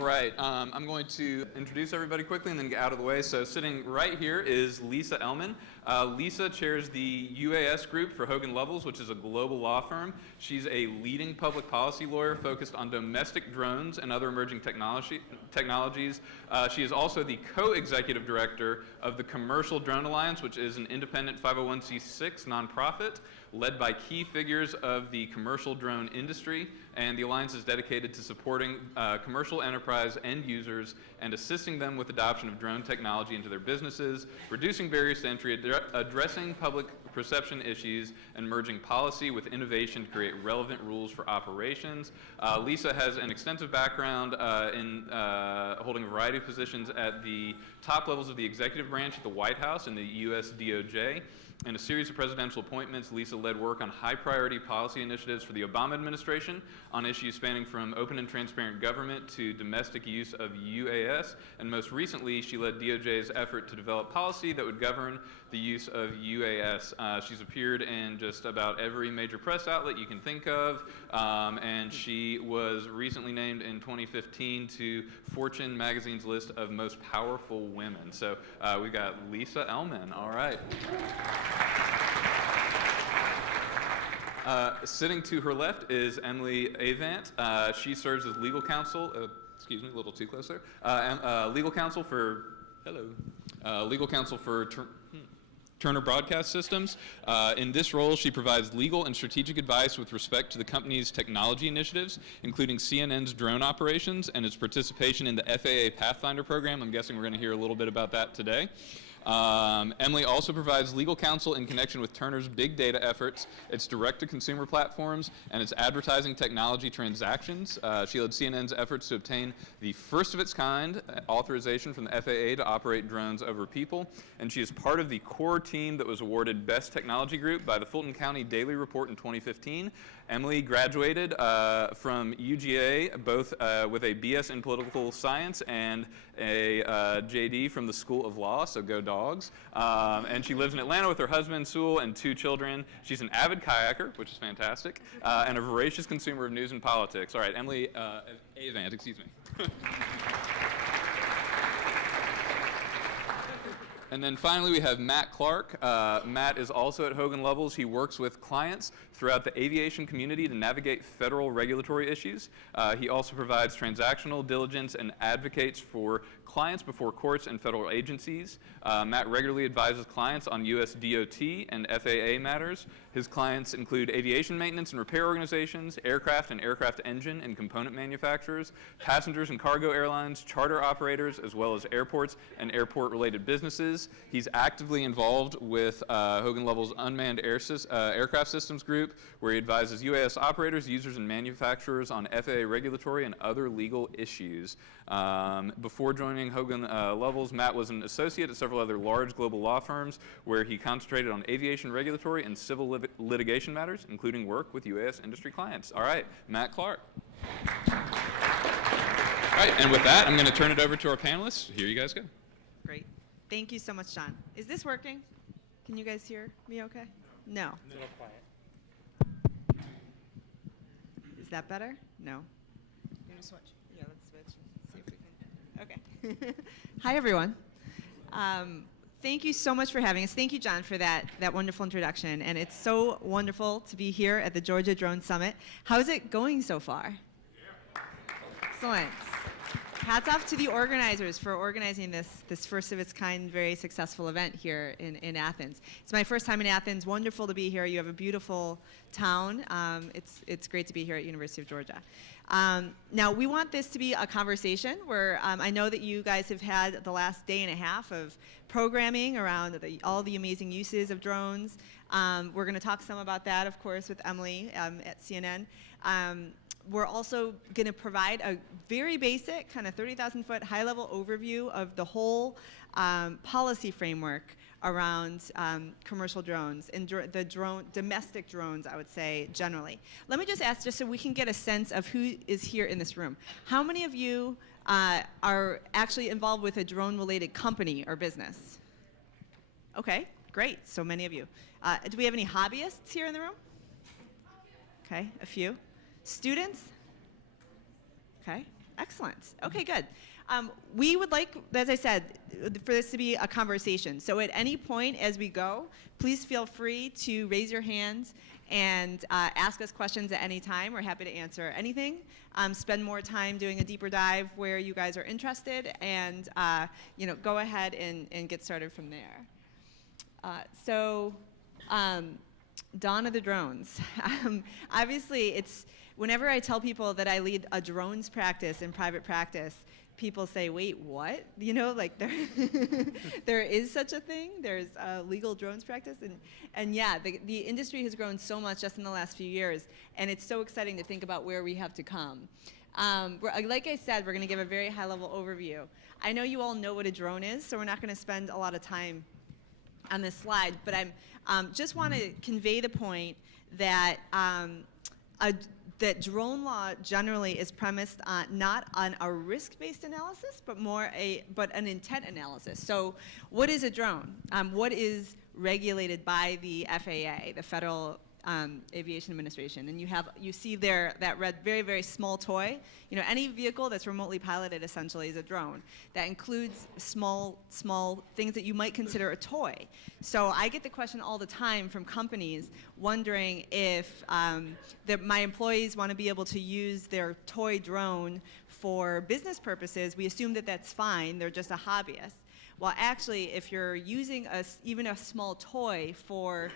right, I'm going to introduce everybody quickly and then get out of the way. So sitting right here is Lisa Ellman. Lisa chairs the UAS group for Hogan Lovells, which is a global law firm. She's a leading public policy lawyer focused on domestic drones and other emerging technologies. She is also the co-executive director of the Commercial Drone Alliance, which is an independent 501c6 nonprofit led by key figures of the commercial drone industry, and the Alliance is dedicated to supporting commercial enterprise end users and assisting them with adoption of drone technology into their businesses, reducing barriers to entry, addressing public perception issues, and merging policy with innovation to create relevant rules for operations. Lisa has an extensive background in holding a variety of positions at the top levels of the executive branch at the White House and the U.S. DOJ. In a series of presidential appointments, Lisa led work on high-priority policy initiatives for the Obama administration on issues spanning from open and transparent government to domestic use of UAS, and most recently, she led DOJ's effort to develop policy that would govern the use of UAS. She's appeared in just about every major press outlet you can think of, and she was recently named in 2015 to Fortune magazine's list of most powerful women. So we've got Lisa Ellman. All right. Sitting to her left is Emily Avant. She serves as legal counsel, excuse me, a little too close there, legal counsel for, legal counsel for Turner Broadcast Systems. In this role, she provides legal and strategic advice with respect to the company's technology initiatives, including CNN's drone operations and its participation in the FAA Pathfinder program. I'm guessing we're going to hear a little bit about that today. Emily also provides legal counsel in connection with Turner's big data efforts, its direct-to-consumer platforms, and its advertising technology transactions. She led CNN's efforts to obtain the first-of-its-kind authorization from the FAA to operate drones over people, and she is part of the core team that was awarded Best Technology Group by the Fulton County Daily Report in 2015. Emily graduated from UGA both with a BS in political science and a JD from the School of Law, so go Dogs. And she lives in Atlanta with her husband, Sewell, and 2 children. She's an avid kayaker, which is fantastic, and a voracious consumer of news and politics. All right, Emily Avant, excuse me. And then finally, we have Matt Clarke. Matt is also at Hogan Lovells. He works with clients throughout the aviation community to navigate federal regulatory issues. He also provides transactional diligence and advocates for clients before courts and federal agencies. Matt regularly advises clients on U.S. DOT and FAA matters. His clients include aviation maintenance and repair organizations, aircraft and aircraft engine and component manufacturers, passengers and cargo airlines, charter operators, as well as airports and airport-related businesses. He's actively involved with Hogan Lovells' Unmanned Aircraft Systems Group, where he advises UAS operators, users, and manufacturers on FAA regulatory and other legal issues. Before joining Hogan Lovells, Matt was an associate at several other large global law firms where he concentrated on aviation regulatory and civil litigation matters, including work with UAS industry clients. All right, Matt Clarke. All right, and with that, I'm going to turn it over to our panelists. Here you guys go. Great. Thank you so much, John. Is this working? Can you guys hear me okay? No. A little quiet. Is that better? No. You want to switch? Yeah, let's switch and see if we can. Okay. Hi, everyone. Thank you so much for having us. Thank you, John, for that wonderful introduction. And it's so wonderful to be here at the Georgia Drone Summit. How's it going so far? Excellent. Hats off to the organizers for organizing this first-of-its-kind, very successful event here in Athens. It's my first time in Athens. Wonderful to be here. You have a beautiful town. It's great to be here at University of Georgia. Now, we want this to be a conversation where I know that you guys have had the last day and a half of programming around all the amazing uses of drones. We're going to talk some about that, of course, with Emily at CNN. We're also going to provide a very basic, kind of 30,000-foot high-level overview of the whole policy framework around commercial drones and domestic drones, I would say, generally. Let me just ask, just so we can get a sense of who is here in this room. How many of you are actually involved with a drone-related company or business? Okay, great. So many of you. Do we have any hobbyists here in the room? Okay, a few. Students? Okay, Excellent. Okay, good. We would like, as I said, for this to be a conversation. So at any point as we go, please feel free to raise your hands and ask us questions at any time. We're happy to answer anything. Spend more time doing a deeper dive where you guys are interested, and go ahead and get started from there. Dawn of the drones. Obviously, whenever I tell people that I lead a drones practice in private practice, people say, wait, what? There is such a thing. There's a legal drones practice. And yeah, the industry has grown so much just in the last few years, and it's so exciting to think about where we have to come. Like I said, we're going to give a very high-level overview. I know you all know what a drone is, so we're not going to spend a lot of time on this slide, but I just want to convey the point that that drone law generally is premised on not on a risk-based analysis, but an intent analysis. So, what is a drone? What is regulated by the FAA, the Federal Aviation Administration? And you see there that red, very, very small toy. Any vehicle that's remotely piloted essentially is a drone. That includes small things that you might consider a toy. So I get the question all the time from companies wondering if my employees want to be able to use their toy drone for business purposes. We assume that that's fine. They're just a hobbyist. Well, actually, if you're using even a small toy for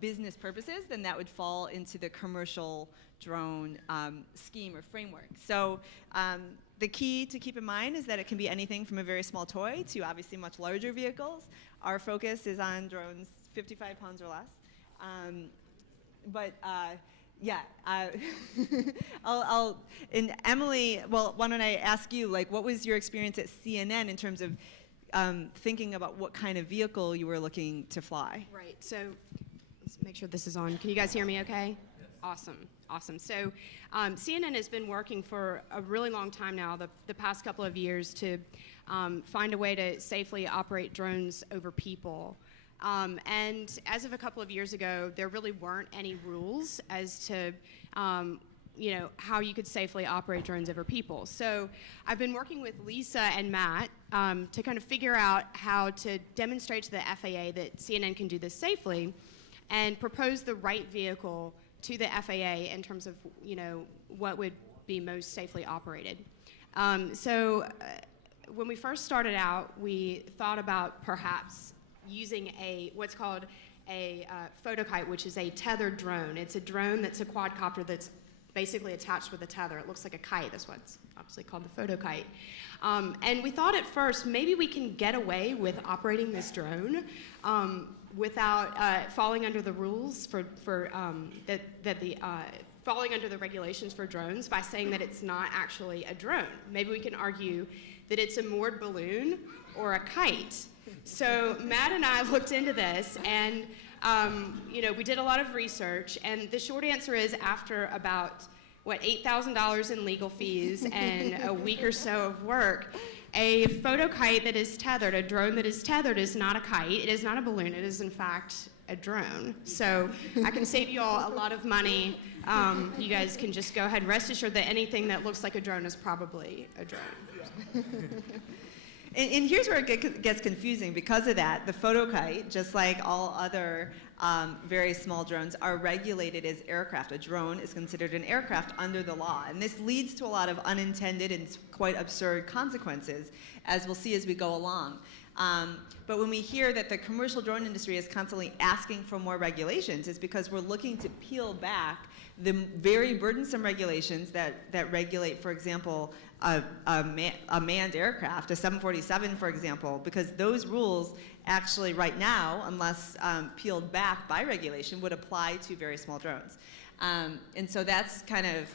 business purposes, then that would fall into the commercial drone scheme or framework. So the key to keep in mind is that it can be anything from a very small toy to obviously much larger vehicles. Our focus is on drones 55 pounds or less. And Emily, well, why don't I ask you, what was your experience at CNN in terms of thinking about what kind of vehicle you were looking to fly? Right, so let's make sure this is on. Can you guys hear me okay? Yes. Awesome. So CNN has been working for a really long time now, the past couple of years, to find a way to safely operate drones over people. And as of a couple of years ago, there really weren't any rules as to how you could safely operate drones over people. So I've been working with Lisa and Matt to kind of figure out how to demonstrate to the FAA that CNN can do this safely and propose the right vehicle to the FAA in terms of, what would be most safely operated. When we first started out, we thought about perhaps using what's called a photokite, which is a tethered drone. It's a drone that's a quadcopter that's basically attached with a tether. It looks like a kite. That's why it's obviously called the photokite. And we thought at first maybe we can get away with operating this drone without falling under the rules falling under the regulations for drones by saying that it's not actually a drone. Maybe we can argue that it's a moored balloon or a kite. So Matt and I looked into this, and we did a lot of research, and the short answer is after about, $8,000 in legal fees and a week or so of work, a photokite that is tethered, a drone that is tethered, is not a kite, it is not a balloon, it is in fact a drone. So I can save you all a lot of money. You guys can just go ahead, rest assured that anything that looks like a drone is probably a drone. And here's where it gets confusing. Because of that, the photokite, just like all other very small drones, are regulated as aircraft. A drone is considered an aircraft under the law. And this leads to a lot of unintended and quite absurd consequences, as we'll see as we go along. But when we hear that the commercial drone industry is constantly asking for more regulations, it's because we're looking to peel back the very burdensome regulations that regulate, for example, a manned aircraft, a 747, for example, because those rules actually right now, unless peeled back by regulation, would apply to very small drones. And so that's kind of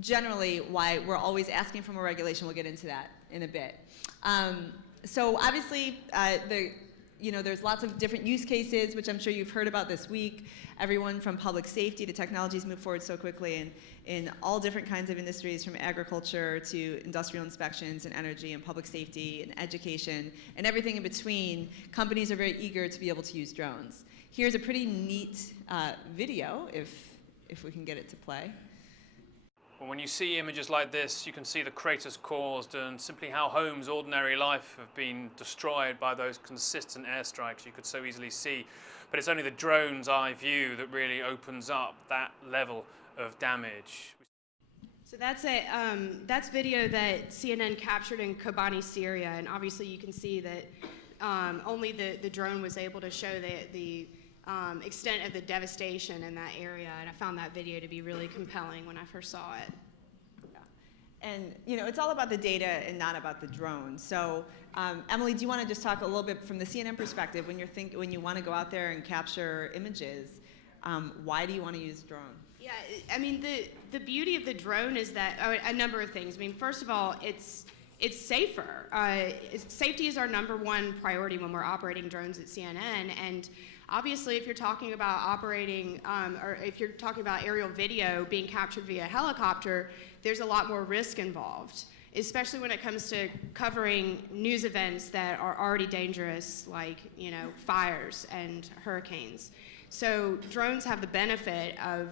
generally why we're always asking for more regulation. We'll get into that in a bit. So obviously, there's lots of different use cases, which I'm sure you've heard about this week. Everyone from public safety, the technologies move forward so quickly in all different kinds of industries, from agriculture to industrial inspections and energy and public safety and education and everything in between. Companies are very eager to be able to use drones. Here's a pretty neat video, if we can get it to play. Well, when you see images like this, you can see the craters caused and simply how homes, ordinary life, have been destroyed by those consistent airstrikes you could so easily see. But it's only the drone's eye view that really opens up that level of damage. So that's video that CNN captured in Kobani, Syria, and obviously you can see that only the drone was able to show the extent of the devastation in that area, and I found that video to be really compelling when I first saw it. Yeah. And it's all about the data and not about the drone. So Emily, do you want to just talk a little bit from the CNN perspective when you want to go out there and capture images? Why do you want to use drone? Yeah, I mean, the beauty of the drone is that a number of things. I mean, first of all, it's safer. Safety is our #1 priority when we're operating drones at CNN. And obviously, if you're talking about operating, or if you're talking about aerial video being captured via helicopter, there's a lot more risk involved, especially when it comes to covering news events that are already dangerous, like fires and hurricanes. So drones have the benefit of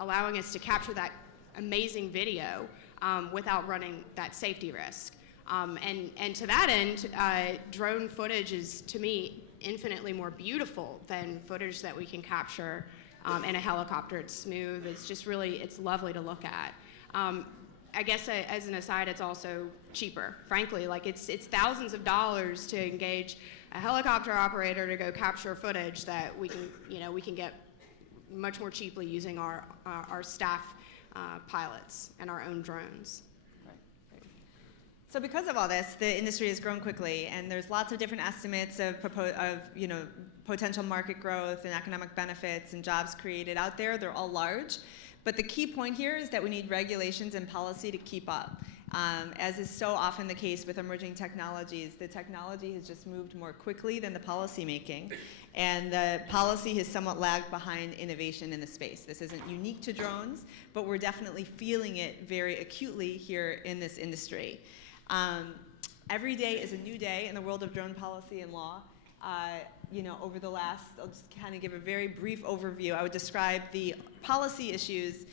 allowing us to capture that amazing video without running that safety risk. And to that end, drone footage is, to me, infinitely more beautiful than footage that we can capture in a helicopter. It's smooth. It's just really, it's lovely to look at. I guess as an aside, it's also cheaper. Frankly, like it's thousands of dollars to engage a helicopter operator to go capture footage that we can get much more cheaply using our staff pilots and our own drones. So because of all this, the industry has grown quickly, and there's lots of different estimates of potential market growth and economic benefits and jobs created out there. They're all large. But the key point here is that we need regulations and policy to keep up. As is so often the case with emerging technologies, the technology has just moved more quickly than the policy making, and the policy has somewhat lagged behind innovation in the space. This isn't unique to drones, but we're definitely feeling it very acutely here in this industry. Every day is a new day in the world of drone policy and law. Over the last, I'll just kind of give a very brief overview. I would describe the policy issues,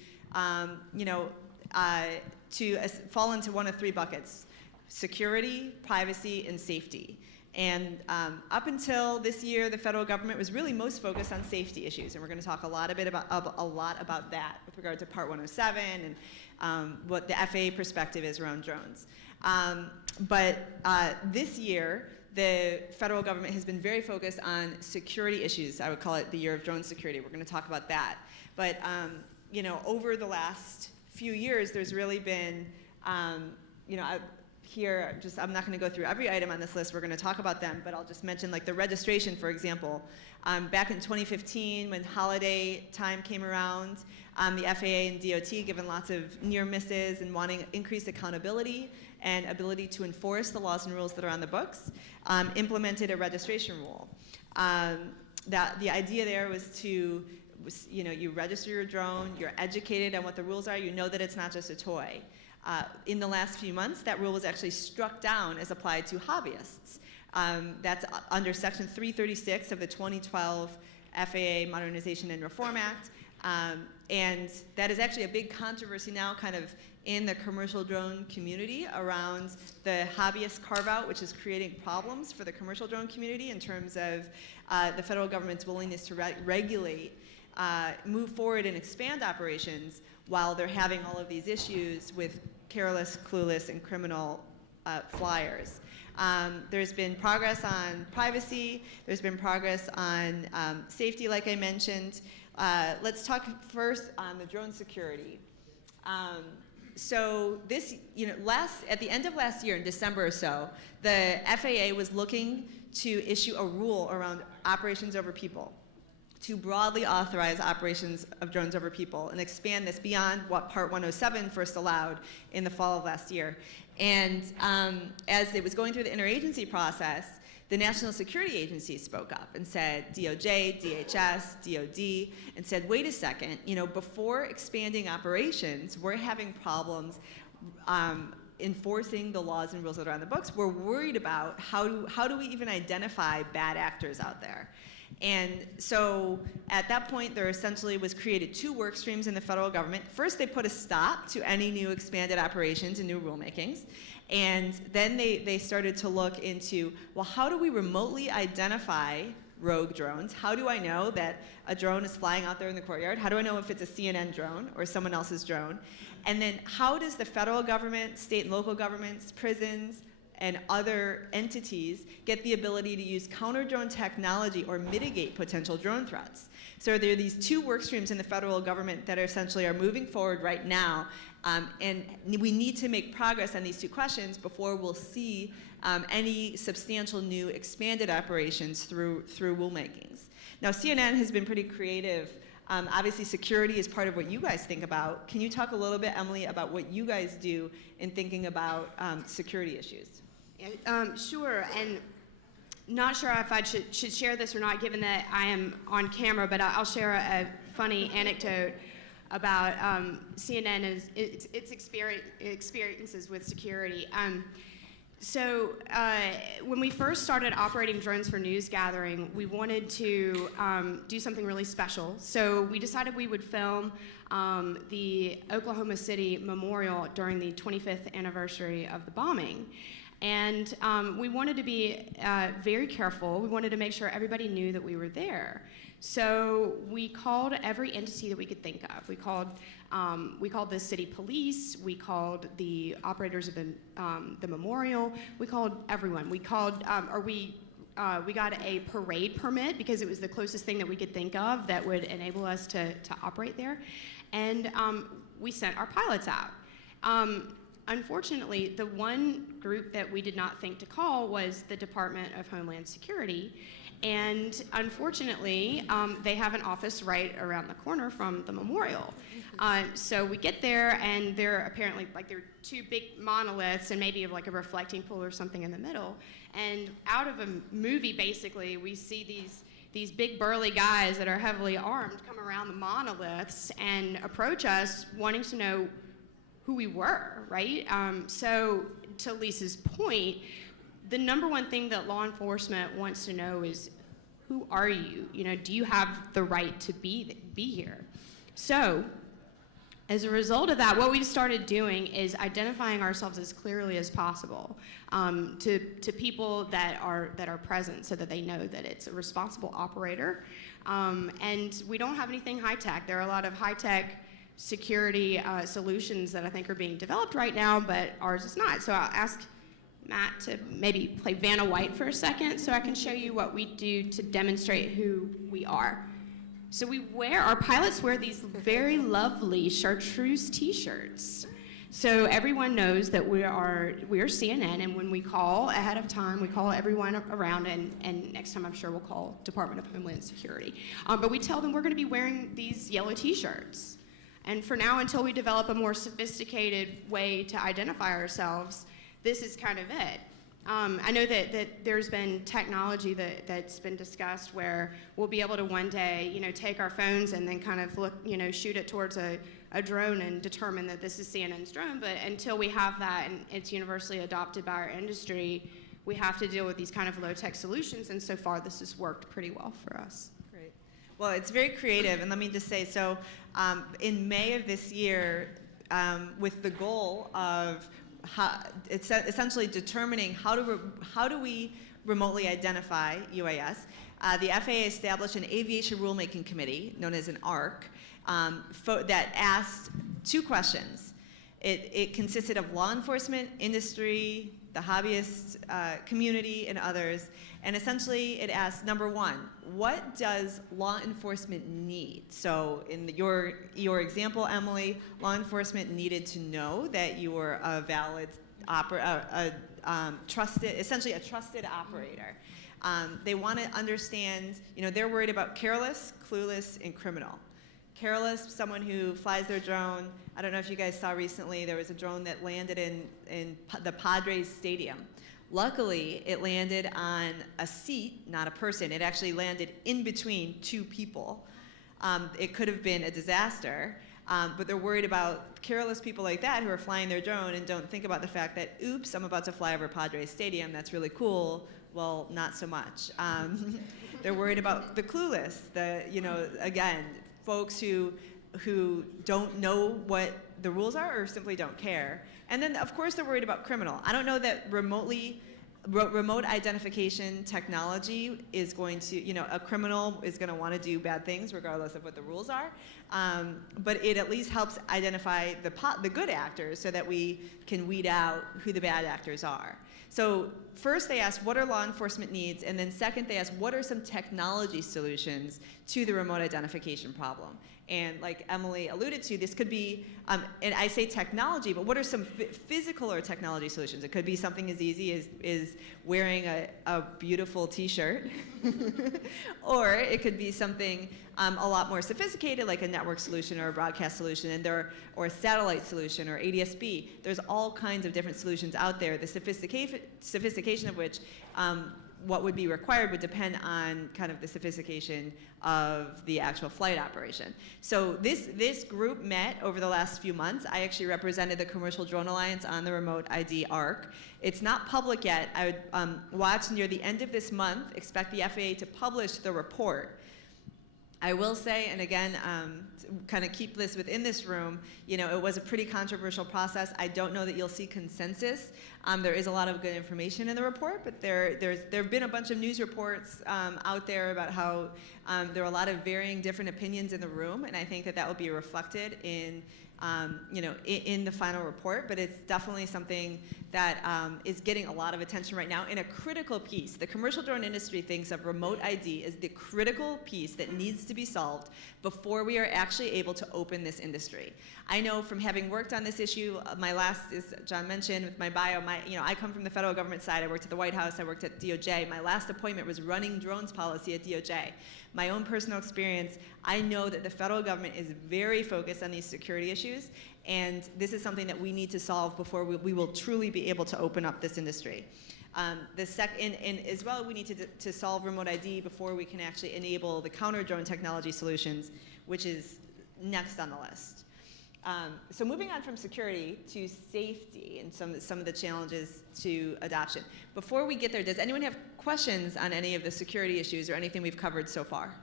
to fall into one of 3 buckets: security, privacy, and safety. And up until this year, the federal government was really most focused on safety issues, and we're going to talk a lot about that with regard to Part 107 and what the FAA perspective is around drones. But this year, the federal government has been very focused on security issues. I would call it the year of drone security. We're going to talk about that. But over the last few years, there's really been, I'm not going to go through every item on this list. We're going to talk about them, but I'll just mention like the registration, for example. Back in 2015, when holiday time came around, the FAA and DOT, given lots of near misses and wanting increased accountability and ability to enforce the laws and rules that are on the books, implemented a registration rule. The idea there was to, you register your drone, you're educated on what the rules are, you know that it's not just a toy. In the last few months, that rule was actually struck down as applied to hobbyists. That's under Section 336 of the 2012 FAA Modernization and Reform Act. And that is actually a big controversy now kind of in the commercial drone community around the hobbyist carve-out, which is creating problems for the commercial drone community in terms of the federal government's willingness to regulate, move forward and expand operations while they're having all of these issues with careless, clueless, and criminal flyers. There's been progress on privacy. There's been progress on safety, like I mentioned. Let's talk first on the drone security. So this, at the end of last year, in December or so, the FAA was looking to issue a rule around operations over people, to broadly authorize operations of drones over people and expand this beyond what Part 107 first allowed in the fall of last year. And as it was going through the interagency process, the National Security Agency spoke up and said, DOJ, DHS, DOD, and said, wait a second, before expanding operations, we're having problems enforcing the laws and rules that are on the books. We're worried about how do we even identify bad actors out there. And so at that point, there essentially was created 2 work streams in the federal government. First, they put a stop to any new expanded operations and new rulemakings. And then they started to look into, well, how do we remotely identify rogue drones? How do I know that a drone is flying out there in the courtyard? How do I know if it's a CNN drone or someone else's drone? And then how does the federal government, state and local governments, prisons, and other entities get the ability to use counter-drone technology or mitigate potential drone threats? So there are these 2 work streams in the federal government that are moving forward right now, and we need to make progress on these 2 questions before we'll see any substantial new expanded operations through rulemakings. Now, CNN has been pretty creative. Obviously, security is part of what you guys think about. Can you talk a little bit, Emily, about what you guys do in thinking about security issues? Sure, and not sure if I should share this or not, given that I am on camera, but I'll share a funny anecdote about CNN and its experiences with security. So when we first started operating drones for news gathering, we wanted to do something really special. So we decided we would film the Oklahoma City Memorial during the 25th anniversary of the bombing. And we wanted to be very careful. We wanted to make sure everybody knew that we were there. So we called every entity that we could think of. We called the city police. We called the operators of the memorial. We called everyone. We called, we got a parade permit because it was the closest thing that we could think of that would enable us to operate there. And we sent our pilots out. Unfortunately, the one group that we did not think to call was the Department of Homeland Security. And unfortunately, they have an office right around the corner from the memorial. So we get there, and there are apparently there are 2 big monoliths and maybe like a reflecting pool or something in the middle. And out of a movie, basically, we see these big burly guys that are heavily armed come around the monoliths and approach us, wanting to know who we were, right? So to Lisa's point, the number one thing that law enforcement wants to know is, who are you? You know, do you have the right to be here? So as a result of that, what we started doing is identifying ourselves as clearly as possible to people that are present, so that they know that it's a responsible operator. And we don't have anything high tech. There are a lot of high tech security solutions that I think are being developed right now, but ours is not. So I'll ask Matt to maybe play Vanna White for a second so I can show you what we do to demonstrate who we are. So our pilots wear these very lovely chartreuse t-shirts. So everyone knows that we are CNN, and when we call ahead of time, we call everyone around, and next time I'm sure we'll call Department of Homeland Security. But we tell them we're gonna be wearing these yellow t-shirts. And for now, until we develop a more sophisticated way to identify ourselves, this is kind of it. I know that there's been technology that's been discussed where we'll be able to one day, take our phones and then kind of look, shoot it towards a drone and determine that this is CNN's drone. But until we have that and it's universally adopted by our industry, we have to deal with these kind of low-tech solutions. And so far, this has worked pretty well for us. Great. Well, it's very creative, and let me just say, so in May of this year, with the goal of it's essentially determining how do we remotely identify UAS, the FAA established an aviation rulemaking committee known as an ARC that asked 2 questions. It consisted of law enforcement, industry, the hobbyist community, and others. And essentially, it asked, number 1, what does law enforcement need? So in your example, Emily, law enforcement needed to know that you were a valid, essentially a trusted operator. They want to understand, they're worried about careless, clueless, and criminal. Careless, someone who flies their drone. I don't know if you guys saw recently, there was a drone that landed in the Padres stadium. Luckily, it landed on a seat, not a person. It actually landed in between 2 people. It could have been a disaster, but they're worried about careless people like that who are flying their drone and don't think about the fact that, oops, I'm about to fly over Padres stadium. That's really cool. Well, not so much. They're worried about the clueless, again, folks who don't know what the rules are or simply don't care. And then, of course, they're worried about criminal. I don't know that remote identification technology is going to, a criminal is going to want to do bad things regardless of what the rules are. But it at least helps identify the good actors so that we can weed out who the bad actors are. So first they asked, what are law enforcement needs? And then second, they asked, what are some technology solutions to the remote identification problem? And like Emily alluded to, this could be, and I say technology, but what are some physical or technology solutions? It could be something as easy as wearing a beautiful t-shirt, or it could be something a lot more sophisticated, like a network solution or a broadcast solution, or a satellite solution or ADSB. There's all kinds of different solutions out there, the sophistication of which what would be required would depend on kind of the sophistication of the actual flight operation. So this group met over the last few months. I actually represented the Commercial Drone Alliance on the Remote ID ARC. It's not public yet. I would watch near the end of this month, expect the FAA to publish the report. I will say, and again, kind of keep this within this room, it was a pretty controversial process. I don't know that you'll see consensus. There is a lot of good information in the report, but there have been a bunch of news reports out there about how there are a lot of varying different opinions in the room, and I think that will be reflected in the final report, but it's definitely something that is getting a lot of attention right now in a critical piece. The commercial drone industry thinks of remote ID as the critical piece that needs to be solved before we are actually able to open this industry. I know from having worked on this issue, my last, as John mentioned with my bio, I come from the federal government side. I worked at the White House, I worked at DOJ. My last appointment was running drones policy at DOJ. My own personal experience, I know that the federal government is very focused on these security issues, and this is something that we need to solve before we will truly be able to open up this industry. And as well, we need to solve remote ID before we can actually enable the counter-drone technology solutions, which is next on the list. So moving on from security to safety and some of the challenges to adoption. Before we get there, does anyone have questions on any of the security issues or anything we've covered so far?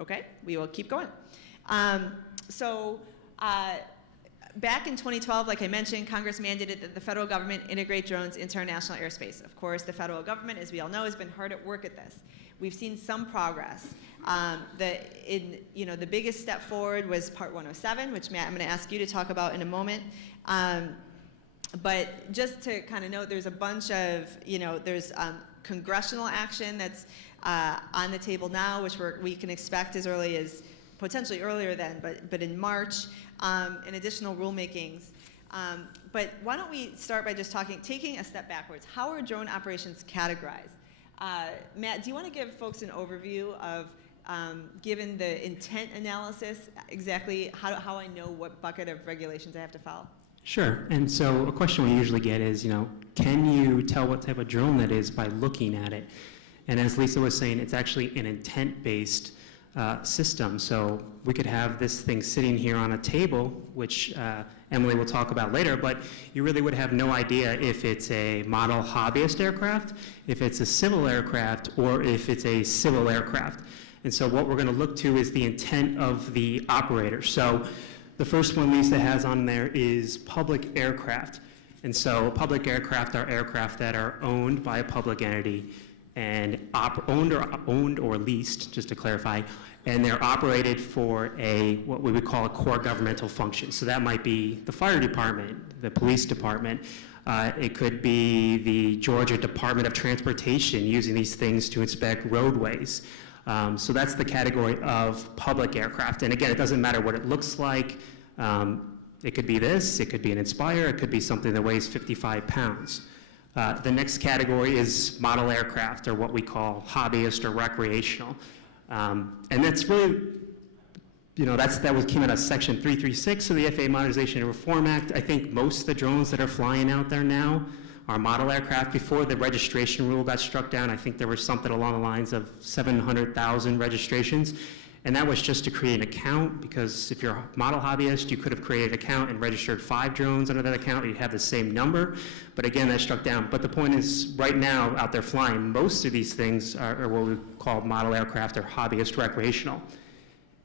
Okay, we will keep going. Back in 2012, like I mentioned, Congress mandated that the federal government integrate drones into our national airspace. Of course, the federal government, as we all know, has been hard at work at this. We've seen some progress. The biggest step forward was Part 107, which Matt, I'm going to ask you to talk about in a moment. But just to kind of note, there's a bunch of, there's congressional action that's on the table now, which we can expect as early as, potentially earlier then, but in March, and additional rulemakings. But why don't we start by just taking a step backwards. How are drone operations categorized? Matt, do you want to give folks an overview of, given the intent analysis, exactly how I know what bucket of regulations I have to follow? Sure. And so a question we usually get is, can you tell what type of drone that is by looking at it? And as Lisa was saying, it's actually an intent-based system. So we could have this thing sitting here on a table, which Emily will talk about later, but you really would have no idea if it's a model hobbyist aircraft, if it's a civil aircraft, or if it's a civil aircraft. And so what we're going to look to is the intent of the operator. So the first one Lisa has on there is public aircraft. And so public aircraft are aircraft that are owned by a public entity and owned or leased, just to clarify, and they're operated for what we would call a core governmental function. So that might be the fire department, the police department. It could be the Georgia Department of Transportation using these things to inspect roadways. So that's the category of public aircraft. And again, it doesn't matter what it looks like. It could be this, it could be an Inspire, it could be something that weighs 55 pounds. The next category is model aircraft, or what we call hobbyist or recreational. And that's really, that came out of Section 336 of the FAA Modernization and Reform Act. I think most of the drones that are flying out there now are model aircraft. Before the registration rule got struck down, I think there was something along the lines of 700,000 registrations. And that was just to create an account, because if you're a model hobbyist, you could have created an account and registered 5 drones under that account, you'd have the same number. But again, that struck down. But the point is, right now, out there flying, most of these things are what we call model aircraft or hobbyist recreational.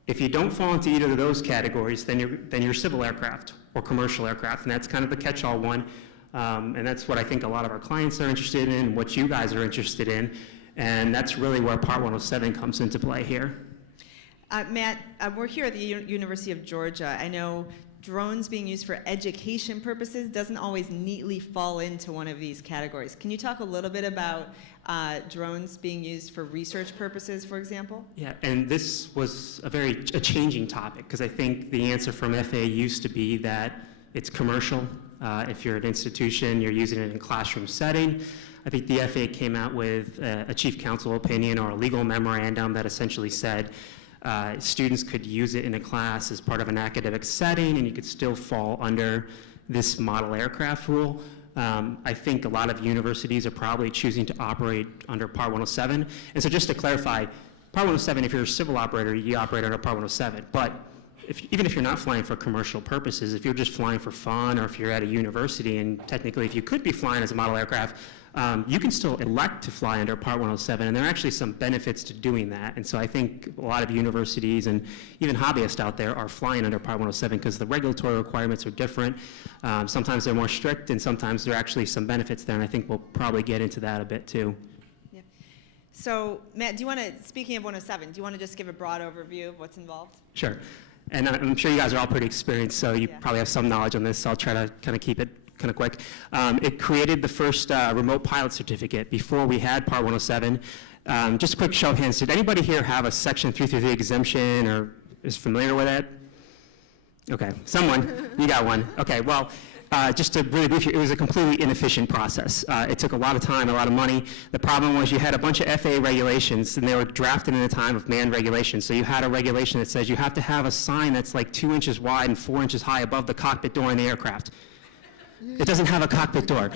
If you don't fall into either of those categories, then you're civil aircraft or commercial aircraft, and that's kind of the catch-all one. And that's what I think a lot of our clients are interested in, what you guys are interested in, and that's really where Part 107 comes into play here. Matt, we're here at the University of Georgia. I know drones being used for education purposes doesn't always neatly fall into one of these categories. Can you talk a little bit about drones being used for research purposes, for example? Yeah, and this was a changing topic, because I think the answer from FAA used to be that it's commercial. If you're an institution, you're using it in a classroom setting. I think the FAA came out with a chief counsel opinion or a legal memorandum that essentially said students could use it in a class as part of an academic setting, and you could still fall under this model aircraft rule. I think a lot of universities are probably choosing to operate under Part 107. And so just to clarify, Part 107, if you're a civil operator, you operate under Part 107. But even if you're not flying for commercial purposes, if you're just flying for fun, or if you're at a university, and technically if you could be flying as a model aircraft, you can still elect to fly under Part 107, and there are actually some benefits to doing that. And so I think a lot of universities and even hobbyists out there are flying under Part 107 because the regulatory requirements are different. Sometimes they're more strict, and sometimes there are actually some benefits there, and I think we'll probably get into that a bit too. Yeah. So, Matt, do you want to, speaking of 107, do you want to just give a broad overview of what's involved? Sure. And I'm sure you guys are all pretty experienced, so you probably have some knowledge on this, so I'll try to kind of keep it kind of quick. It created the first remote pilot certificate before we had Part 107. Just a quick show of hands. Did anybody here have a Section 333 exemption or is familiar with it? Okay, someone. You got one. Okay, well, just to really brief you, it was a completely inefficient process. It took a lot of time, a lot of money. The problem was you had a bunch of FAA regulations, and they were drafted in a time of manned regulations. So you had a regulation that says you have to have a sign that's like 2 inches wide and 4 inches high above the cockpit door in the aircraft. It doesn't have a cockpit door.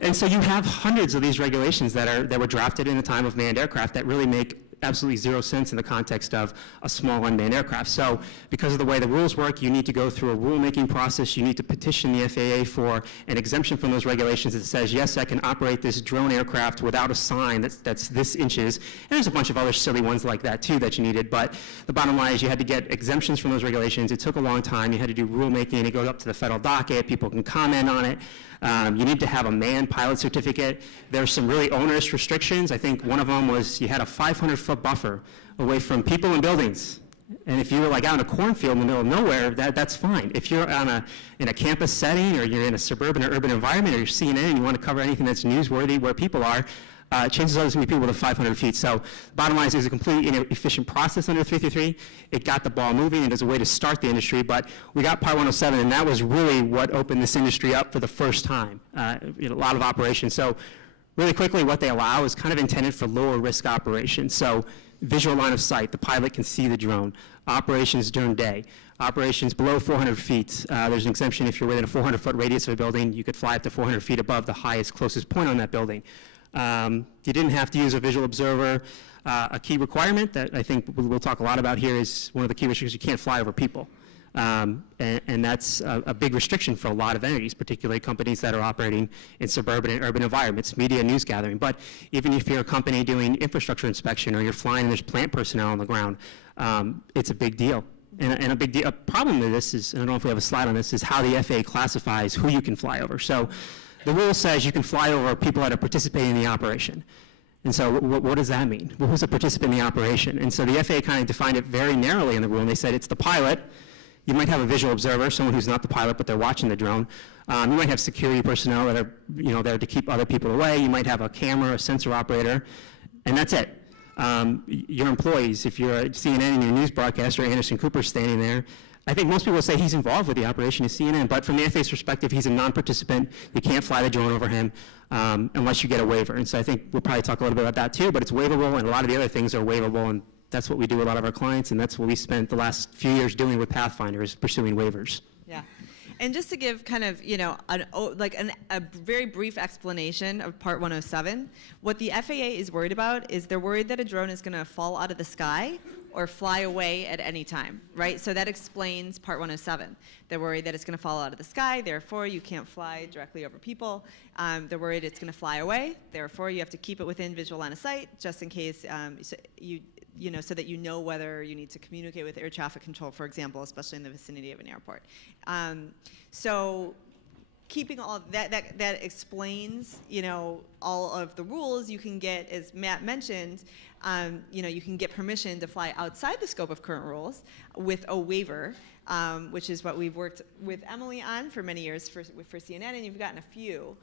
And so you have hundreds of these regulations that were drafted in a time of manned aircraft that really make absolutely zero sense in the context of a small unmanned aircraft. So because of the way the rules work, you need to go through a rulemaking process. You need to petition the FAA for an exemption from those regulations that says, yes, I can operate this drone aircraft without a sign that's this inches. And there's a bunch of other silly ones like that too that you needed. But the bottom line is you had to get exemptions from those regulations. It took a long time. You had to do rulemaking. It goes up to the federal docket. People can comment on it. You need to have a manned pilot certificate. There's some really onerous restrictions. I think one of them was you had a 500-foot buffer away from people and buildings. And if you were like out in a cornfield in the middle of nowhere, that's fine. If you're in a campus setting, or you're in a suburban or urban environment, or you're CNN and you want to cover anything that's newsworthy where people are, chances are there's going to be people with 500 feet. So bottom line is it was a completely inefficient process under 333. It got the ball moving, and as a way to start the industry, but we got Part 107, and that was really what opened this industry up for the first time. A lot of operations. So really quickly, what they allow is kind of intended for lower risk operations. So visual line of sight, the pilot can see the drone. Operations during day. Operations below 400 feet. There's an exemption if you're within a 400-foot radius of a building. You could fly up to 400 feet above the highest, closest point on that building. You didn't have to use a visual observer. A key requirement that I think we'll talk a lot about here is one of the key restrictions: you can't fly over people. And that's a big restriction for a lot of entities, particularly companies that are operating in suburban and urban environments, media and news gathering. But even if you're a company doing infrastructure inspection, or you're flying and there's plant personnel on the ground, it's a big deal. And a problem with this is, and I don't know if we have a slide on this, is how the FAA classifies who you can fly over. So the rule says you can fly over people that are participating in the operation. And so what does that mean? Well, who's a participant in the operation? And so the FAA kind of defined it very narrowly in the rule, and they said it's the pilot. You might have a visual observer, someone who's not the pilot, but they're watching the drone. You might have security personnel that are there to keep other people away. You might have a camera, a sensor operator, and that's it. Your employees, if you're at CNN and your news broadcaster, Anderson Cooper standing there, I think most people say he's involved with the operation of CNN, but from the FAA's perspective, he's a non-participant. You can't fly the drone over him unless you get a waiver. And so I think we'll probably talk a little bit about that too, but it's waivable, and a lot of the other things are waivable, and that's what we do with a lot of our clients, and that's what we spent the last few years doing with Pathfinder, is pursuing waivers. Yeah. And just to give kind of, a very brief explanation of Part 107, what the FAA is worried about is they're worried that a drone is going to fall out of the sky or fly away at any time, right? So that explains part 107. They're worried that it's going to fall out of the sky, therefore you can't fly directly over people. They're worried it's going to fly away, therefore you have to keep it within visual line of sight, just in case so that you know whether you need to communicate with air traffic control, for example, especially in the vicinity of an airport. So keeping all that explains, all of the rules. You can get, as Matt mentioned, you can get permission to fly outside the scope of current rules with a waiver, which is what we've worked with Emily on for many years for CNN, and you've gotten a few.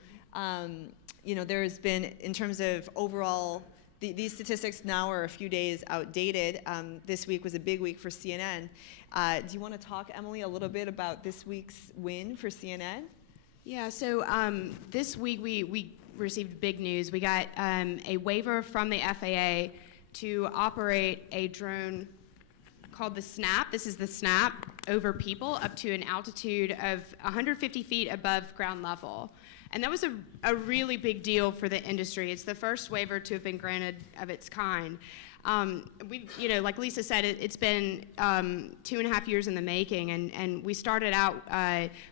There's been, in terms of overall, these statistics now are a few days outdated. This week was a big week for CNN. Do you want to talk, Emily, a little bit about this week's win for CNN? Yeah, so this week we received big news. We got a waiver from the FAA to operate a drone called the Snap. This is the Snap over people up to an altitude of 150 feet above ground level. And that was a really big deal for the industry. It's the first waiver to have been granted of its kind. Like Lisa said, it's been 2.5 years in the making, and we started out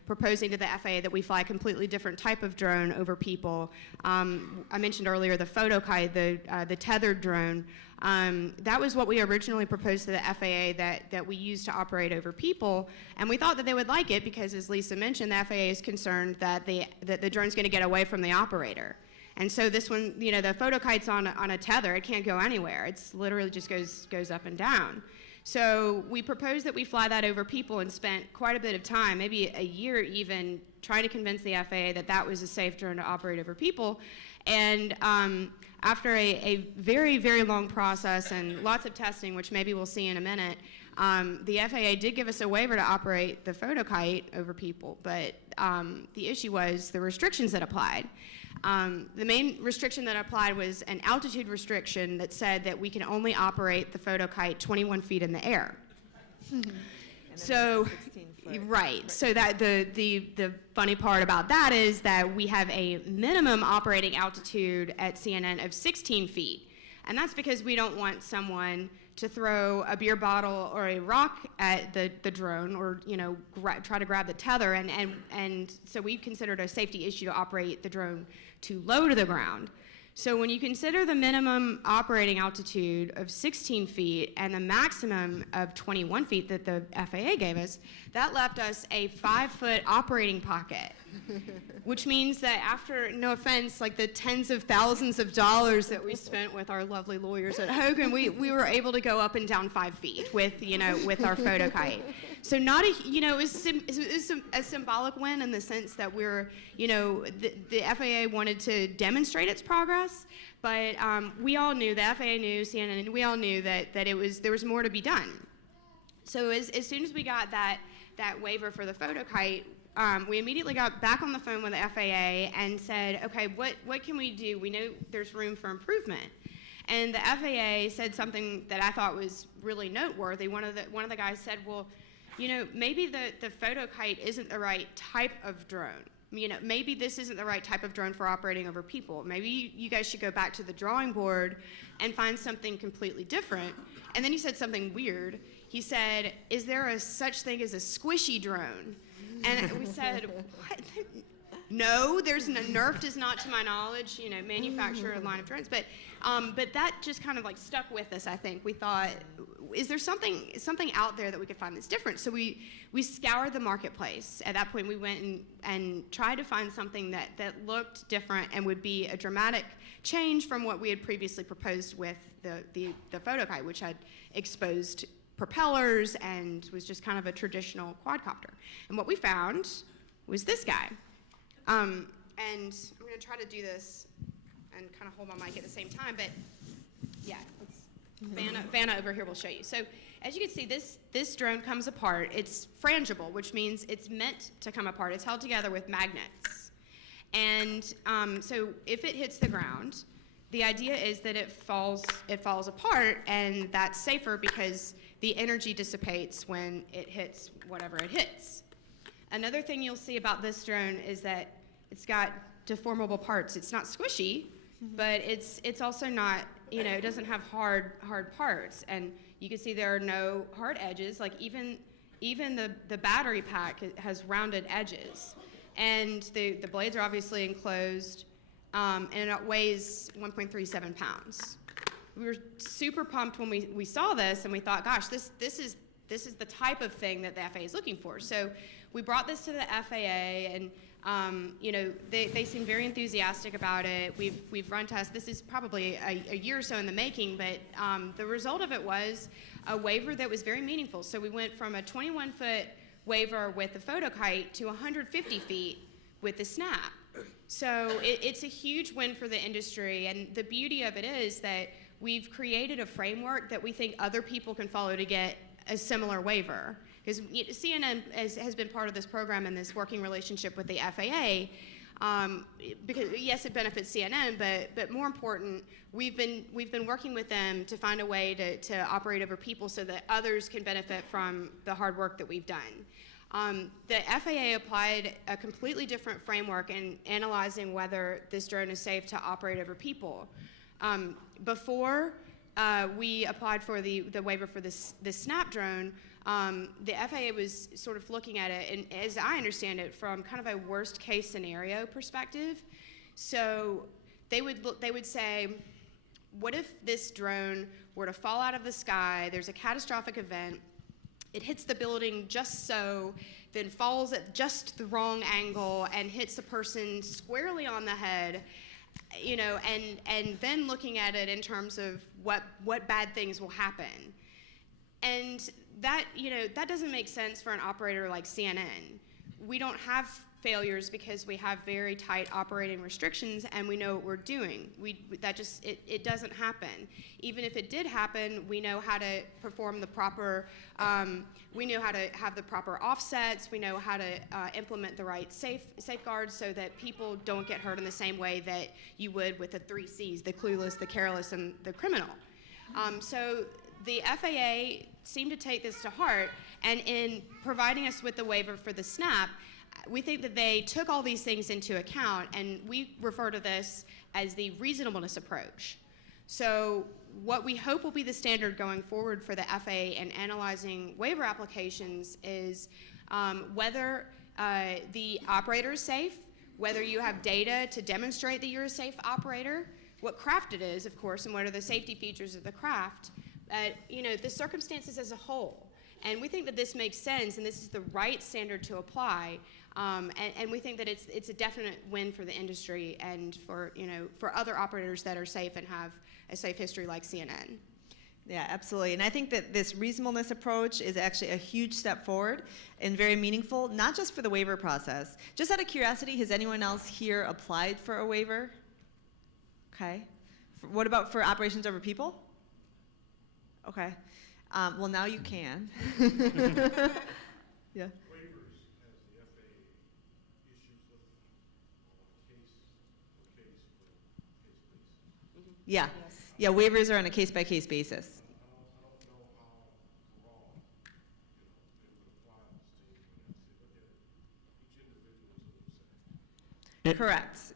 proposing to the FAA that we fly a completely different type of drone over people. I mentioned earlier the photokite, the tethered drone. That was what we originally proposed to the FAA that we used to operate over people, and we thought that they would like it because, as Lisa mentioned, the FAA is concerned that the drone's going to get away from the operator. And so this one, the photokite's on a tether. It can't go anywhere. It's literally just goes up and down. So we proposed that we fly that over people and spent quite a bit of time, maybe a year even, trying to convince the FAA that that was a safe drone to operate over people. And after a very, very long process and lots of testing, which maybe we'll see in a minute, the FAA did give us a waiver to operate the photokite over people, but the issue was the restrictions that applied. The main restriction that applied was an altitude restriction that said that we can only operate the photokite 21 feet in the air. So, right. So that the funny part about that is that we have a minimum operating altitude at CNN of 16 feet, and that's because we don't want someone to throw a beer bottle or a rock at the drone, or try to grab the tether, and so we considered a safety issue to operate the drone too low to the ground. So when you consider the minimum operating altitude of 16 feet and the maximum of 21 feet that the FAA gave us, that left us a 5-foot operating pocket, which means that after, no offense, like the tens of thousands of dollars that we spent with our lovely lawyers at Hogan, we were able to go up and down 5 feet with our photokite. So it was a symbolic win in the sense that we're, the FAA wanted to demonstrate its progress, but we all knew, the FAA knew, CNN, we all knew that there was more to be done. So as soon as we got that waiver for the photokite, we immediately got back on the phone with the FAA and said, okay, what can we do? We know there's room for improvement. And the FAA said something that I thought was really noteworthy. One of the guys said, well, maybe the photokite isn't the right type of drone. Maybe this isn't the right type of drone for operating over people. Maybe you guys should go back to the drawing board and find something completely different. And then he said something weird. He said, is there a such thing as a squishy drone? And we said, what? No, Nerf does not, to my knowledge, manufacture a line of drones. But that just kind of stuck with us, I think. We thought, is there something out there that we could find that's different? So we scoured the marketplace. At that point, we went and tried to find something that looked different and would be a dramatic change from what we had previously proposed with the photokite, which had exposed propellers and was just kind of a traditional quadcopter. And what we found was this guy. And I'm going to try to do this and kind of hold my mic at the same time, but yeah, Vanna over here will show you. So as you can see, this drone comes apart. It's frangible, which means it's meant to come apart. It's held together with magnets. And so if it hits the ground, the idea is that it falls apart, and that's safer because the energy dissipates when it hits whatever it hits. Another thing you'll see about this drone is that it's got deformable parts. It's not squishy, but it's also not, it doesn't have hard parts. And You can see there are no hard edges. Like even the battery pack has rounded edges. And the blades are obviously enclosed, and it weighs 1.37 pounds. We were super pumped when we saw this, and we thought, gosh, this is the type of thing that the FAA is looking for. So we brought this to the FAA, and they seem very enthusiastic about it. We've run tests. This is probably a year or so in the making, but the result of it was a waiver that was very meaningful. So we went from a 21-foot waiver with the photo kite to 150 feet with the snap. So it's a huge win for the industry, and the beauty of it is that we've created a framework that we think other people can follow to get a similar waiver. Because CNN has been part of this program and this working relationship with the FAA. Because yes, it benefits CNN, but more important, we've been working with them to find a way to operate over people so that others can benefit from the hard work that we've done. The FAA applied a completely different framework in analyzing whether this drone is safe to operate over people. Before we applied for the waiver for the Snap drone, the FAA was sort of looking at it, and as I understand it, from kind of a worst case scenario perspective. So they would say, what if this drone were to fall out of the sky, there's a catastrophic event, it hits the building just so, then falls at just the wrong angle and hits the person squarely on the head, and then looking at it in terms of what bad things will happen. And that doesn't make sense for an operator like CNN. We don't have failures because we have very tight operating restrictions and we know what we're doing. It doesn't happen. Even if it did happen, we know how to perform the proper, we know how to have the proper offsets, we know how to implement the right safeguards so that people don't get hurt in the same way that you would with the 3 Cs, the clueless, the careless, and the criminal. So the FAA seemed to take this to heart, and in providing us with the waiver for the Snap, we think that they took all these things into account, and we refer to this as the reasonableness approach. So what we hope will be the standard going forward for the FAA in analyzing waiver applications is whether the operator is safe, whether you have data to demonstrate that you're a safe operator, what craft it is, of course, and what are the safety features of the craft, the circumstances as a whole. And we think that this makes sense, and this is the right standard to apply. And we think that it's a definite win for the industry and for other operators that are safe and have a safe history like CNN. Yeah, absolutely. And I think that this reasonableness approach is actually a huge step forward and very meaningful, not just for the waiver process. Just out of curiosity, has anyone else here applied for a waiver? Okay. What about for operations over people? Okay. Well, now you can. Yeah. Waivers has the FAA issues them on a case-by-case basis. Yeah. Yeah, waivers are on a case-by-case basis. I don't know how wrong, they would apply this to, but look at each individual is Correct.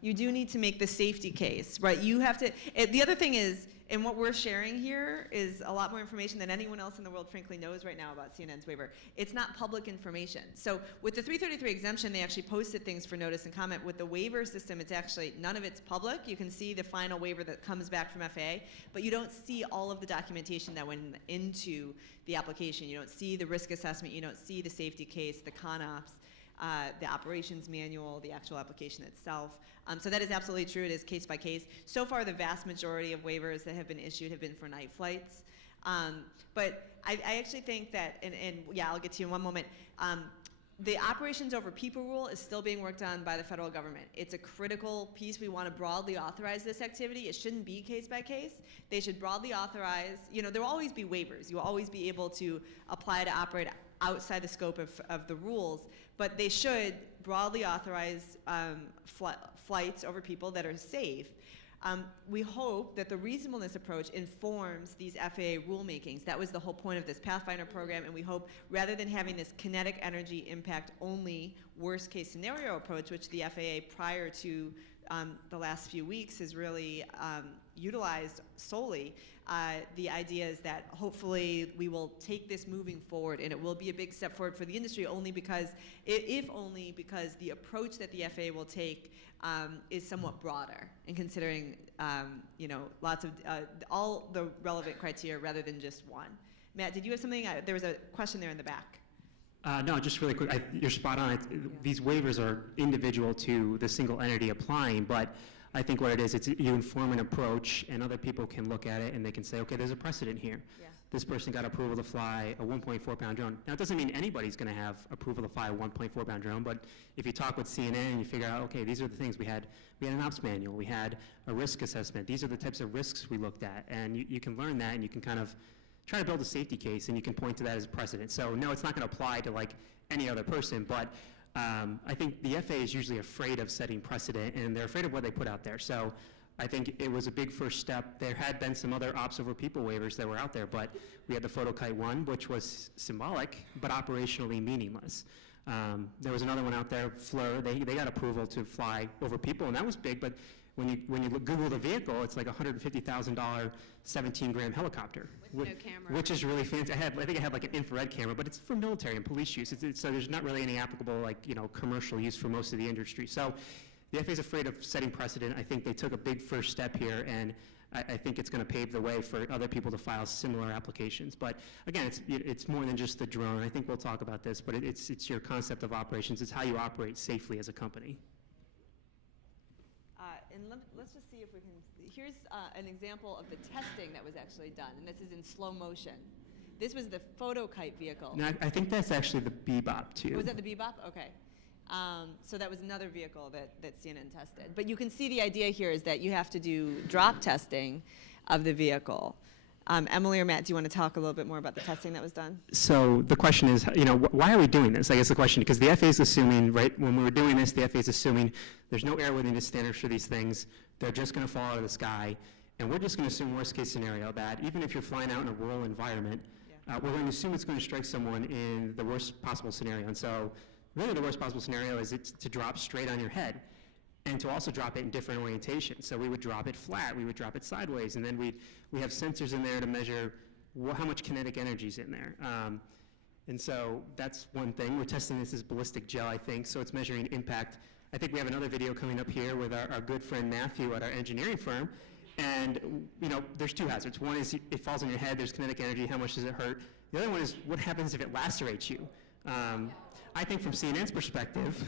You do need to make the safety case, right? You have to, the other thing is, and what we're sharing here is a lot more information than anyone else in the world frankly knows right now about CNN's waiver. It's not public information. So with the 333 exemption, they actually posted things for notice and comment. With the waiver system, it's actually, none of it's public. You can see the final waiver that comes back from FAA, but you don't see all of the documentation that went into the application. You don't see the risk assessment, you don't see the safety case, the CONOPS, the operations manual, the actual application itself. So that is absolutely true. It is case by case. So far, the vast majority of waivers that have been issued have been for night flights. But I actually think that, and yeah, I'll get to you in one moment, the operations over people rule is still being worked on by the federal government. It's a critical piece. We want to broadly authorize this activity. It shouldn't be case by case. They should broadly authorize, there will always be waivers. You'll always be able to apply to operate outside the scope of the rules, but they should broadly authorize flights over people that are safe. We hope that the reasonableness approach informs these FAA rulemakings. That was the whole point of this Pathfinder program, and we hope rather than having this kinetic energy impact only worst case scenario approach, which the FAA prior to the last few weeks has really utilized solely. The idea is that hopefully we will take this moving forward, and it will be a big step forward for the industry, only because, if only because the approach that the FAA will take is somewhat broader in considering, lots of all the relevant criteria rather than just one. Matt, did you have something? There was a question there in the back. No, just really quick. You're spot on. These waivers are individual to the single entity applying, but I think what it is, it's you inform an approach, and other people can look at it and they can say, okay, there's a precedent here. Yeah. This person got approval to fly a 1.4-pound drone. Now, it doesn't mean anybody's going to have approval to fly a 1.4-pound drone, but if you talk with CNN and you figure out, okay, these are the things we had an ops manual, we had a risk assessment. These are the types of risks we looked at, and you can learn that, and you can kind of try to build a safety case, and you can point to that as a precedent. So no, it's not going to apply to like any other person, but I think the FAA is usually afraid of setting precedent, and they're afraid of what they put out there. So I think it was a big first step. There had been some other ops over people waivers that were out there, but we had the PhotoKite one, which was symbolic, but operationally meaningless. There was another one out there, FLIR, they got approval to fly over people, and that was big, but when you Google the vehicle, it's like a $150,000 17-gram helicopter. With no camera. Which is really fancy. I think it had like an infrared camera, but it's for military and police use. So there's not really any applicable commercial use for most of the industry. So the FAA is afraid of setting precedent. I think they took a big first step here, and I think it's going to pave the way for other people to file similar applications. But again, it's more than just the drone. I think we'll talk about this, but it's your concept of operations. It's how you operate safely as a company. And let's just see if we can, here's an example of the testing that was actually done, and this is in slow motion. This was the PhotoKite vehicle. No, I think that's actually the Bebop, too. Was that the Bebop? Okay. So that was another vehicle that CNN tested. But you can see the idea here is that you have to do drop testing of the vehicle. Emily or Matt, do you want to talk a little bit more about the testing that was done? So the question is, why are we doing this? I guess the question, because the FAA is assuming, right, when we were doing this, the FAA is assuming there's no airworthiness standards for these things. They're just going to fall out of the sky. And we're just going to assume worst case scenario that even if you're flying out in a rural environment, we're going to assume it's going to strike someone in the worst possible scenario. And so really the worst possible scenario is it's to drop straight on your head, and to also drop it in different orientations. So we would drop it flat, we would drop it sideways, and then we have sensors in there to measure how much kinetic energy is in there. And so that's one thing. We're testing this as ballistic gel, I think, so it's measuring impact. I think we have another video coming up here with our good friend Matthew at our engineering firm. And there's two hazards. One is it falls on your head, there's kinetic energy, how much does it hurt? The other one is what happens if it lacerates you? I think from CNN's perspective,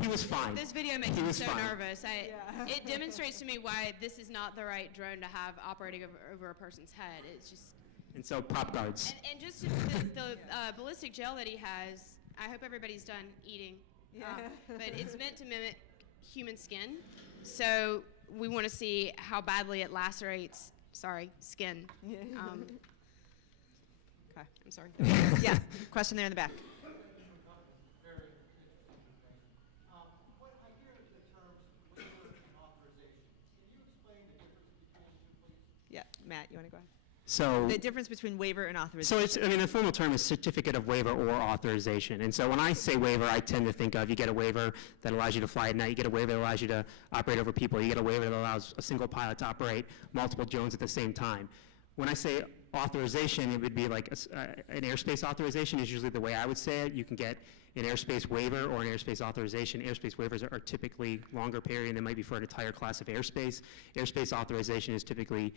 he was fine. This video makes me so fine. nervous. It demonstrates to me why this is not the right drone to have operating over a person's head. It's just. And so pop guards. And just the ballistic gel that he has, I hope everybody's done eating. But it's meant to mimic human skin. So we want to see how badly it lacerates, skin. Okay. I'm sorry. Yeah, question there in the back. What I hear the terms waiver and authorization. Can you explain the difference between the two, please? Yeah, Matt, you want to go ahead? So The difference between waiver and authorization. So the formal term is certificate of waiver or authorization. And so when I say waiver, I tend to think of, you get a waiver that allows you to fly at night, you get a waiver that allows you to operate over people, you get a waiver that allows a single pilot to operate multiple drones at the same time. When I say authorization, it would be like an airspace authorization is usually the way I would say it. You can get an airspace waiver or an airspace authorization. Airspace waivers are typically longer period, and they might be for an entire class of airspace. Airspace authorization is typically,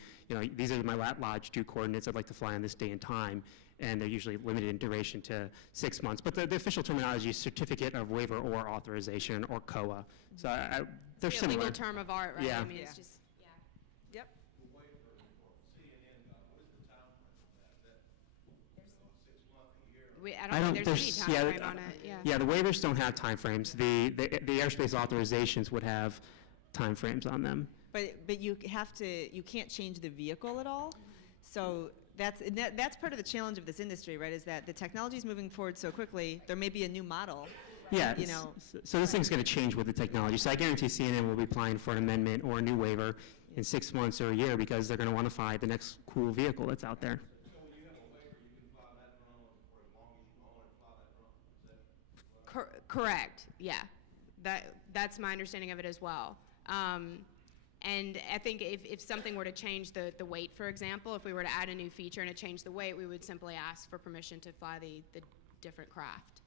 these are my latitude coordinates I'd like to fly on this day and time, and they're usually limited in duration to 6 months. But the official terminology is certificate of waiver or authorization, or COA. So they're It's a similar. legal term of art, right? Yeah. I mean, Yeah. it's just. Yep. The waiver for CNN, what is the time frame on that? Is that 6 months, a year? I don't think there's any time frame on it. Yeah, the waivers don't have time frames. The airspace authorizations would have time frames on them. But you can't change the vehicle at all. So that's part of the challenge of this industry, right? Is that the technology is moving forward so quickly. There may be a new model. Yeah, so this thing's going to change with the technology. So I guarantee CNN will be applying for an amendment or a new waiver in 6 months or a year, because they're going to want to find the next cool vehicle that's out there. So when you have a waiver, you can fly that drone for as long as you want and fly that drone. Is that Correct. Yeah, that's my understanding of it as well. And I think if something were to change the weight, for example, if we were to add a new feature and it changed the weight, we would simply ask for permission to fly the different craft.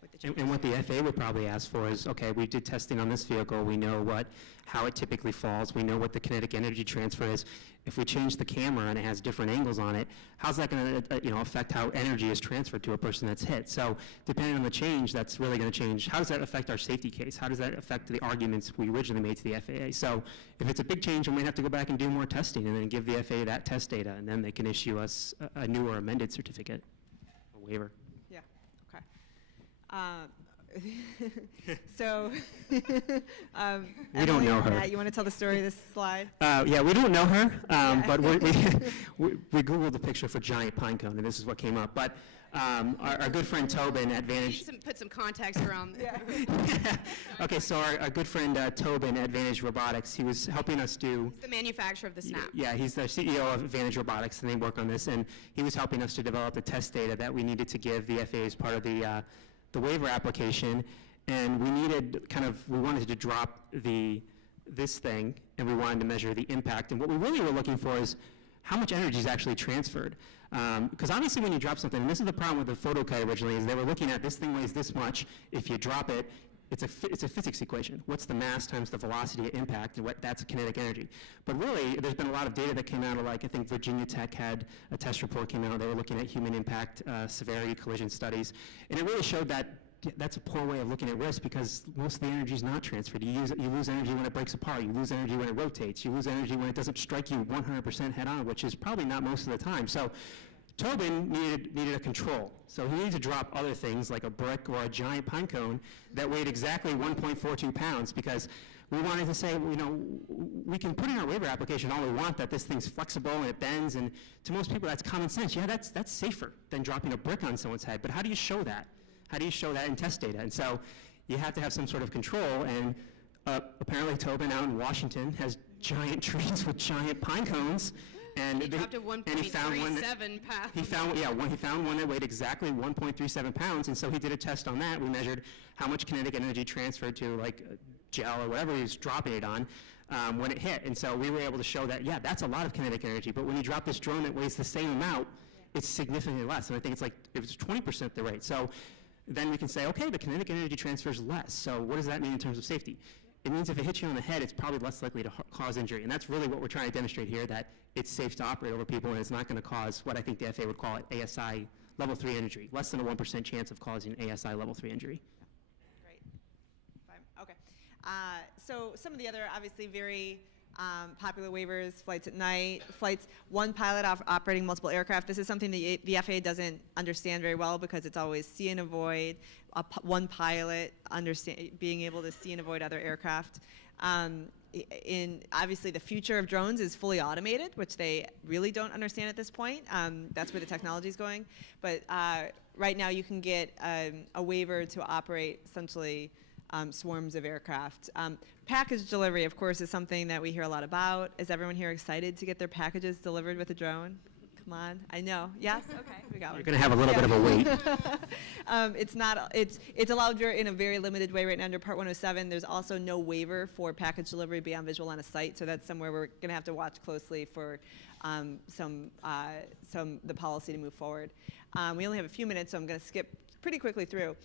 With the And what the FAA would probably ask for is, okay, we did testing on this vehicle, we know how it typically falls, we know what the kinetic energy transfer is. If we change the camera and it has different angles on it, how's that going to affect how energy is transferred to a person that's hit? So depending on the change, that's really going to change. How does that affect our safety case? How does that affect the arguments we originally made to the FAA? So if it's a big change, we may have to go back and do more testing and then give the FAA that test data, and then they can issue us a new or amended certificate, a waiver. Yeah, okay. So, We don't know her. Matt, you want to tell the story of this slide? Yeah, we don't know her, but we Googled the picture for giant pine cone, and this is what came up. But our good friend Tobin at Vantage. Put some context around that. Okay, so our good friend Tobin at Vantage Robotics, he was helping us do. The manufacturer of the Snap. Yeah, he's the CEO of Vantage Robotics, and they work on this, and he was helping us to develop the test data that we needed to give the FAA as part of the waiver application, and we wanted to drop this thing, and we wanted to measure the impact. And what we really were looking for is how much energy is actually transferred. Because obviously when you drop something, and this is the problem with the photo kite originally, is they were looking at this thing weighs this much. If you drop it, it's a physics equation. What's the mass times the velocity of impact, and that's kinetic energy. But really, there's been a lot of data that came out of, like, I think Virginia Tech had a test report came out. They were looking at human impact severity collision studies, and it really showed that that's a poor way of looking at risk, because most of the energy is not transferred. You lose energy when it breaks apart. You lose energy when it rotates. You lose energy when it doesn't strike you 100% head on, which is probably not most of the time. So Tobin needed a control. So he needed to drop other things like a brick or a giant pine cone that weighed exactly 1.42 pounds, because we wanted to say, we can put in our waiver application all we want, that this thing's flexible and it bends, and to most people that's common sense. Yeah, that's safer than dropping a brick on someone's head. But how do you show that? How do you show that in test data? And so you have to have some sort of control, and apparently Tobin out in Washington has giant trees with giant pine cones. And He dropped a 1.37 pounds. He found one that weighed exactly 1.37 pounds, and so he did a test on that. We measured how much kinetic energy transferred to, like, gel or whatever he was dropping it on when it hit. And so we were able to show that, yeah, that's a lot of kinetic energy, but when you drop this drone that weighs the same amount, it's significantly less. And I think it was 20% the rate. So then we can say, okay, the kinetic energy transfer is less. So what does that mean in terms of safety? It means if it hits you on the head, it's probably less likely to cause injury. And that's really what we're trying to demonstrate here, that it's safe to operate over people, and it's not going to cause what I think the FAA would call it ASI level 3 injury, less than a 1% chance of causing ASI level 3 injury. Great. Fine. Okay. So some of the other obviously very popular waivers, flights at night, one pilot operating multiple aircraft. This is something that the FAA doesn't understand very well, because it's always see and avoid, one pilot being able to see and avoid other aircraft. Obviously the future of drones is fully automated, which they really don't understand at this point. That's where the technology is going. But right now you can get a waiver to operate essentially swarms of aircraft. Package delivery, of course, is something that we hear a lot about. Is everyone here excited to get their packages delivered with a drone? Come on, I know. Yes? Okay, we got one. You're going to have a little bit of a wait. It's allowed in a very limited way right now under Part 107. There's also no waiver for package delivery beyond visual on a site, so that's somewhere we're going to have to watch closely for the policy to move forward. We only have a few minutes, so I'm going to skip pretty quickly through.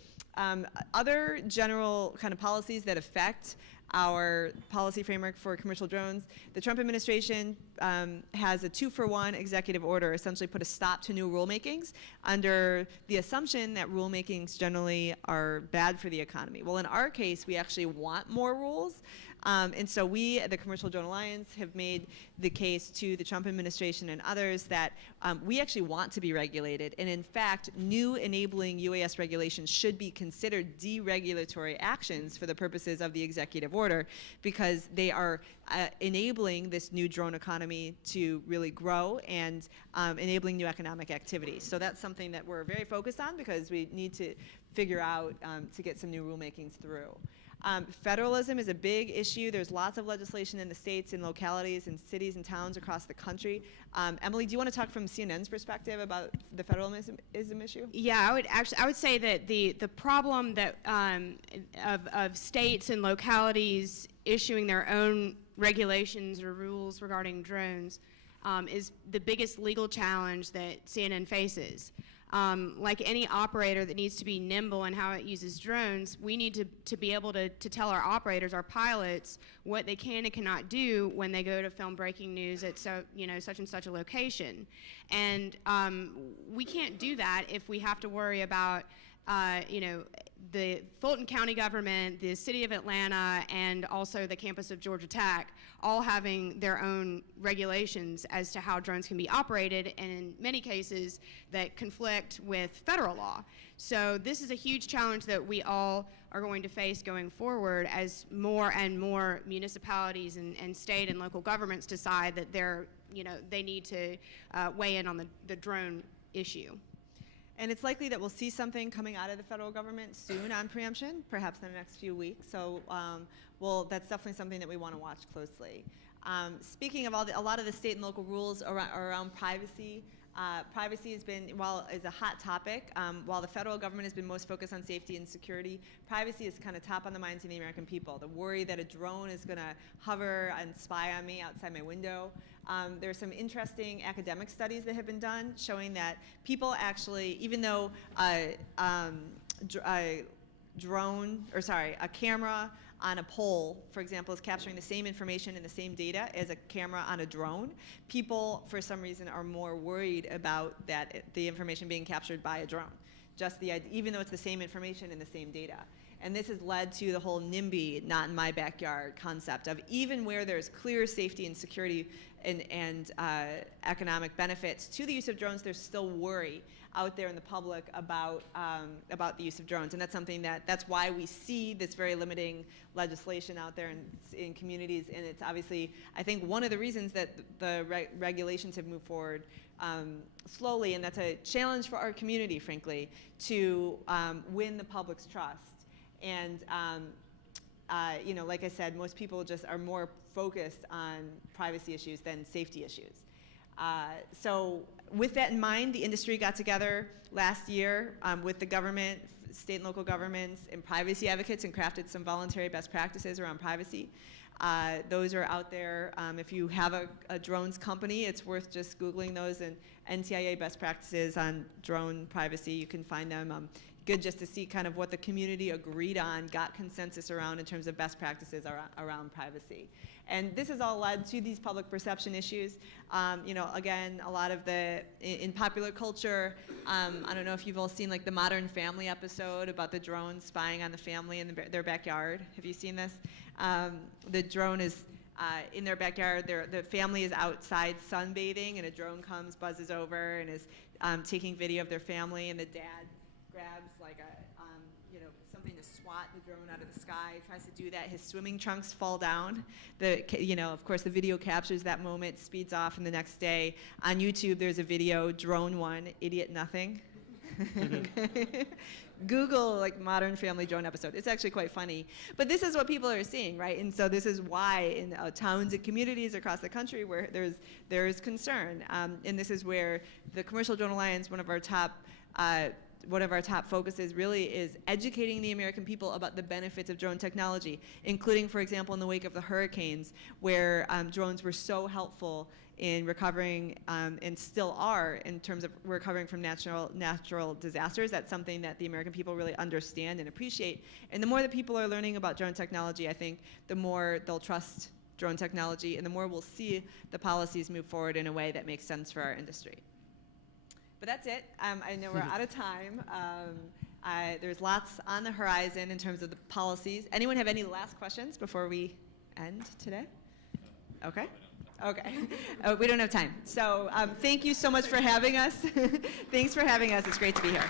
Other general kind of policies that affect our policy framework for commercial drones. The Trump administration has a 2-for-1 executive order, essentially put a stop to new rulemakings under the assumption that rulemakings generally are bad for the economy. Well, in our case, we actually want more rules. And so we, the Commercial Drone Alliance, have made the case to the Trump administration and others that we actually want to be regulated. And in fact, new enabling UAS regulations should be considered deregulatory actions for the purposes of the executive order, because they are enabling this new drone economy to really grow and enabling new economic activity. So that's something that we're very focused on, because we need to figure out to get some new rulemakings through. Federalism is a big issue. There's lots of legislation in the states and localities and cities and towns across the country. Emily, do you want to talk from CNN's perspective about the federalism issue? Yeah, I would say that the problem that of states and localities issuing their own regulations or rules regarding drones is the biggest legal challenge that CNN faces. Like any operator that needs to be nimble in how it uses drones, we need to be able to tell our operators, our pilots, what they can and cannot do when they go to film breaking news at such and such a location. And we can't do that if we have to worry about the Fulton County government, the city of Atlanta, and also the campus of Georgia Tech, all having their own regulations as to how drones can be operated, and in many cases that conflict with federal law. So this is a huge challenge that we all are going to face going forward as more and more municipalities and state and local governments decide that they need to weigh in on the drone issue. And it's likely that we'll see something coming out of the federal government soon on preemption, perhaps in the next few weeks. So that's definitely something that we want to watch closely. Speaking of a lot of the state and local rules around privacy, privacy is a hot topic. While the federal government has been most focused on safety and security, privacy is kind of top on the minds of the American people. The worry that a drone is going to hover and spy on me outside my window. There are some interesting academic studies that have been done showing that people actually, even though a camera on a pole, for example, is capturing the same information and the same data as a camera on a drone, people, for some reason, are more worried about the information being captured by a drone, even though it's the same information and the same data. And this has led to the whole NIMBY, not in my backyard concept of even where there's clear safety and security and economic benefits to the use of drones, there's still worry out there in the public about the use of drones. And that's something that's why we see this very limiting legislation out there in communities. And it's obviously, I think, one of the reasons that the regulations have moved forward slowly, and that's a challenge for our community, frankly, to win the public's trust. And like I said, most people just are more focused on privacy issues than safety issues. So with that in mind, the industry got together last year with the government, state and local governments, and privacy advocates and crafted some voluntary best practices around privacy. Those are out there. If you have a drones company, it's worth just Googling those and NTIA best practices on drone privacy. You can find them. Good just to see kind of what the community agreed on, got consensus around in terms of best practices around privacy. And this has all led to these public perception issues. Again, a lot of in popular culture, I don't know if you've all seen like the Modern Family episode about the drone spying on the family in their backyard. Have you seen this? The drone is in their backyard. The family is outside sunbathing, and a drone comes, buzzes over, and is taking video of their family, and the dad grabs like something to swat the drone out of the sky, tries to do that. His swimming trunks fall down. Of course, the video captures that moment, speeds off, and the next day on YouTube, there's a video, Drone 1, Idiot Nothing. Google like Modern Family drone episode. It's actually quite funny. But this is what people are seeing, right? And so this is why in towns and communities across the country where there's concern. And this is where the Commercial Drone Alliance, one of our top focuses really is educating the American people about the benefits of drone technology, including, for example, in the wake of the hurricanes, where drones were so helpful in recovering, and still are, in terms of recovering from natural disasters. That's something that the American people really understand and appreciate. And the more that people are learning about drone technology, I think the more they'll trust drone technology, and the more we'll see the policies move forward in a way that makes sense for our industry. But that's it. I know we're out of time. There's lots on the horizon in terms of the policies. Anyone have any last questions before we end today? Okay. Okay. We don't have time. So thank you so much for having us. Thanks for having us. It's great to be here.